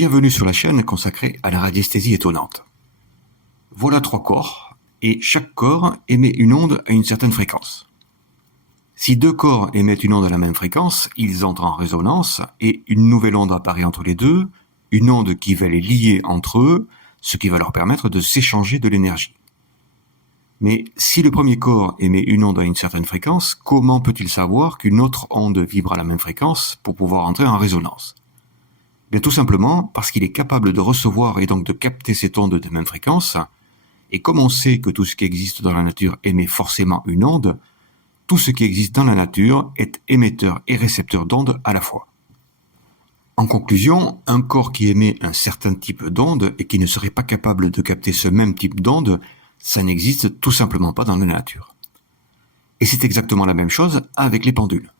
Bienvenue sur la chaîne consacrée à la radiesthésie étonnante. Voilà 3 corps, et chaque corps émet une onde à une certaine fréquence. Si 2 corps émettent une onde à la même fréquence, ils entrent en résonance et une nouvelle onde apparaît entre les deux, une onde qui va les lier entre eux, ce qui va leur permettre de s'échanger de l'énergie. Mais si le premier corps émet une onde à une certaine fréquence, comment peut-il savoir qu'une autre onde vibre à la même fréquence pour pouvoir entrer en résonance ? Bien, tout simplement parce qu'il est capable de recevoir et donc de capter cette onde de même fréquence, et comme on sait que tout ce qui existe dans la nature émet forcément une onde, tout ce qui existe dans la nature est émetteur et récepteur d'ondes à la fois. En conclusion, un corps qui émet un certain type d'onde et qui ne serait pas capable de capter ce même type d'onde, ça n'existe tout simplement pas dans la nature. Et c'est exactement la même chose avec les pendules.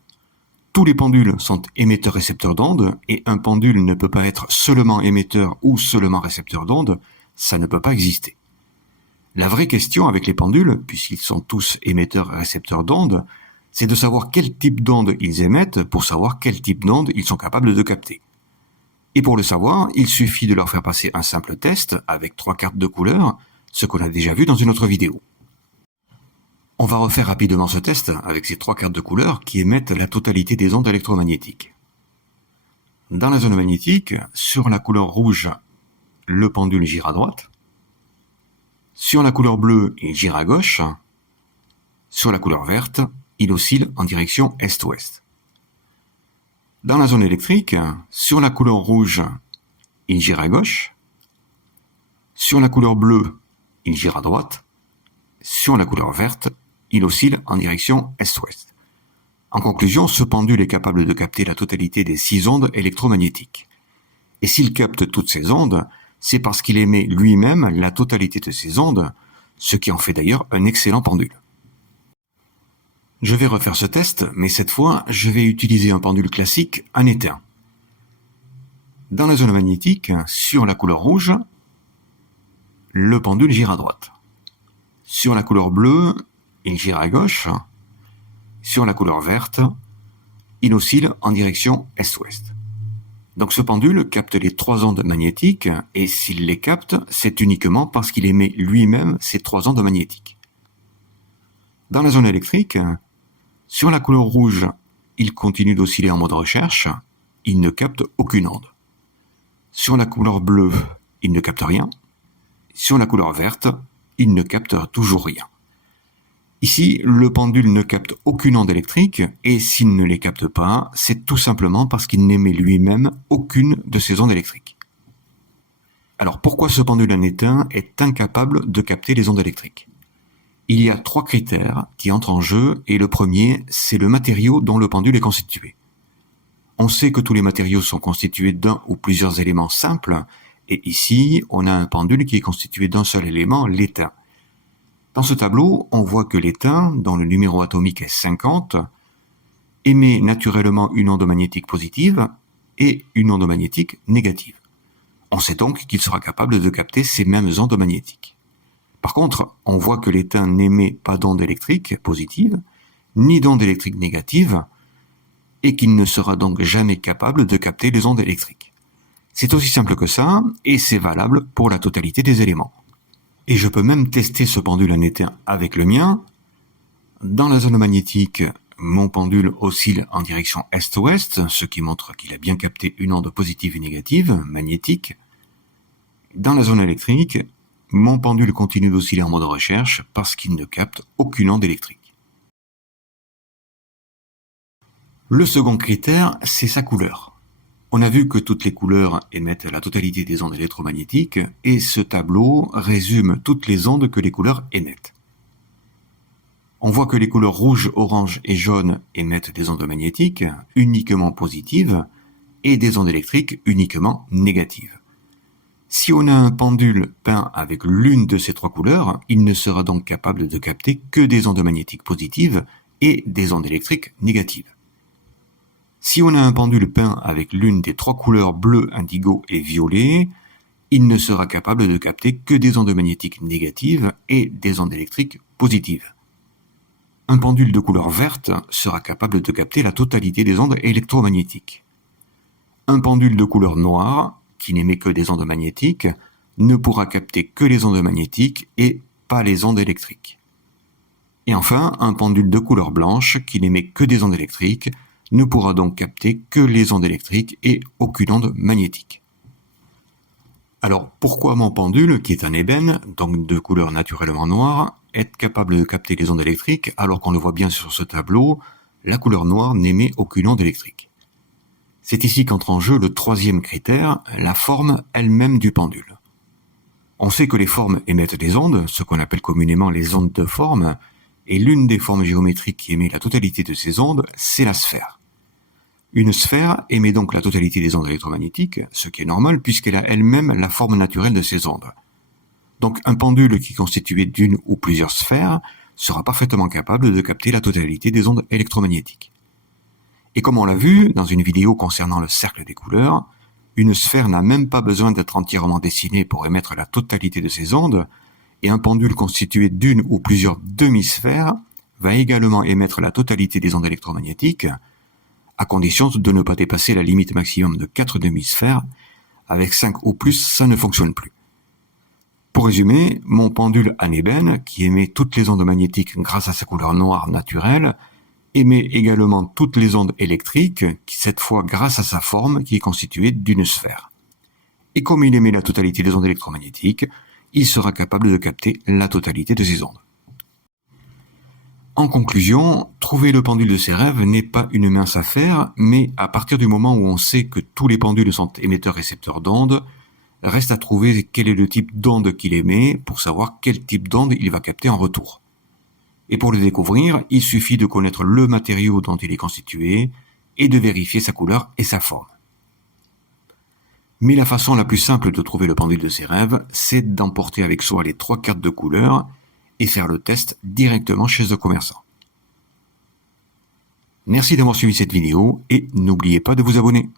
Tous les pendules sont émetteurs-récepteurs d'ondes, et un pendule ne peut pas être seulement émetteur ou seulement récepteur d'ondes, ça ne peut pas exister. La vraie question avec les pendules, puisqu'ils sont tous émetteurs et récepteurs d'ondes, c'est de savoir quel type d'onde ils émettent pour savoir quel type d'onde ils sont capables de capter. Et pour le savoir, il suffit de leur faire passer un simple test avec 3 cartes de couleurs, ce qu'on a déjà vu dans une autre vidéo. On va refaire rapidement ce test avec ces 3 cartes de couleurs qui émettent la totalité des ondes électromagnétiques. Dans la zone magnétique, sur la couleur rouge, le pendule gire à droite. Sur la couleur bleue, il gire à gauche. Sur la couleur verte, il oscille en direction est-ouest. Dans la zone électrique, sur la couleur rouge, il gire à gauche. Sur la couleur bleue, il gire à droite. Sur la couleur verte, il oscille en direction est-ouest. En conclusion, ce pendule est capable de capter la totalité des 6 ondes électromagnétiques. Et s'il capte toutes ces ondes, c'est parce qu'il émet lui-même la totalité de ces ondes, ce qui en fait d'ailleurs un excellent pendule. Je vais refaire ce test, mais cette fois, je vais utiliser un pendule classique en éteint. Dans la zone magnétique, sur la couleur rouge, le pendule gire à droite. Sur la couleur bleue, il gire à gauche. Sur la couleur verte, il oscille en direction est-ouest. Donc ce pendule capte les 3 ondes magnétiques, et s'il les capte, c'est uniquement parce qu'il émet lui-même ces 3 ondes magnétiques. Dans la zone électrique, sur la couleur rouge, il continue d'osciller en mode recherche, il ne capte aucune onde. Sur la couleur bleue, il ne capte rien. Sur la couleur verte, il ne capte toujours rien. Ici, le pendule ne capte aucune onde électrique, et s'il ne les capte pas, c'est tout simplement parce qu'il n'émet lui-même aucune de ces ondes électriques. Alors pourquoi ce pendule en éteint est incapable de capter les ondes électriques ? Il y a 3 critères qui entrent en jeu, et le premier, c'est le matériau dont le pendule est constitué. On sait que tous les matériaux sont constitués d'un ou plusieurs éléments simples, et ici, on a un pendule qui est constitué d'un seul élément, l'étain. Dans ce tableau, on voit que l'étain, dont le numéro atomique est 50, émet naturellement une onde magnétique positive et une onde magnétique négative. On sait donc qu'il sera capable de capter ces mêmes ondes magnétiques. Par contre, on voit que l'étain n'émet pas d'onde électrique positive, ni d'onde électrique négative, et qu'il ne sera donc jamais capable de capter les ondes électriques. C'est aussi simple que ça, et c'est valable pour la totalité des éléments. Et je peux même tester ce pendule en éteint avec le mien. Dans la zone magnétique, mon pendule oscille en direction est-ouest, ce qui montre qu'il a bien capté une onde positive et négative, magnétique. Dans la zone électrique, mon pendule continue d'osciller en mode recherche parce qu'il ne capte aucune onde électrique. Le second critère, c'est sa couleur. On a vu que toutes les couleurs émettent la totalité des ondes électromagnétiques, et ce tableau résume toutes les ondes que les couleurs émettent. On voit que les couleurs rouge, orange et jaune émettent des ondes magnétiques uniquement positives et des ondes électriques uniquement négatives. Si on a un pendule peint avec l'une de ces 3 couleurs, il ne sera donc capable de capter que des ondes magnétiques positives et des ondes électriques négatives. Si on a un pendule peint avec l'une des 3 couleurs bleu, indigo et violet, il ne sera capable de capter que des ondes magnétiques négatives et des ondes électriques positives. Un pendule de couleur verte sera capable de capter la totalité des ondes électromagnétiques. Un pendule de couleur noire qui n'émet que des ondes magnétiques, ne pourra capter que les ondes magnétiques et pas les ondes électriques. Et enfin, un pendule de couleur blanche qui n'émet que des ondes électriques ne pourra donc capter que les ondes électriques et aucune onde magnétique. Alors pourquoi mon pendule, qui est un ébène, donc de couleur naturellement noire, est capable de capter les ondes électriques alors qu'on le voit bien sur ce tableau, la couleur noire n'émet aucune onde électrique? C'est ici qu'entre en jeu le troisième critère, la forme elle-même du pendule. On sait que les formes émettent des ondes, ce qu'on appelle communément les ondes de forme, et l'une des formes géométriques qui émet la totalité de ces ondes, c'est la sphère. Une sphère émet donc la totalité des ondes électromagnétiques, ce qui est normal puisqu'elle a elle-même la forme naturelle de ces ondes. Donc un pendule qui est constitué d'une ou plusieurs sphères sera parfaitement capable de capter la totalité des ondes électromagnétiques. Et comme on l'a vu dans une vidéo concernant le cercle des couleurs, une sphère n'a même pas besoin d'être entièrement dessinée pour émettre la totalité de ces ondes, et un pendule constitué d'une ou plusieurs demi-sphères va également émettre la totalité des ondes électromagnétiques, à condition de ne pas dépasser la limite maximum de 4 demi-sphères. Avec 5 ou plus, ça ne fonctionne plus. Pour résumer, mon pendule en ébène, qui émet toutes les ondes magnétiques grâce à sa couleur noire naturelle, émet également toutes les ondes électriques, cette fois grâce à sa forme qui est constituée d'une sphère. Et comme il émet la totalité des ondes électromagnétiques, il sera capable de capter la totalité de ces ondes. En conclusion, trouver le pendule de ses rêves n'est pas une mince affaire, mais à partir du moment où on sait que tous les pendules sont émetteurs-récepteurs d'ondes, reste à trouver quel est le type d'onde qu'il émet pour savoir quel type d'onde il va capter en retour. Et pour le découvrir, il suffit de connaître le matériau dont il est constitué et de vérifier sa couleur et sa forme. Mais la façon la plus simple de trouver le pendule de ses rêves, c'est d'emporter avec soi les 3 cartes de couleurs et faire le test directement chez le commerçant. Merci d'avoir suivi cette vidéo et n'oubliez pas de vous abonner.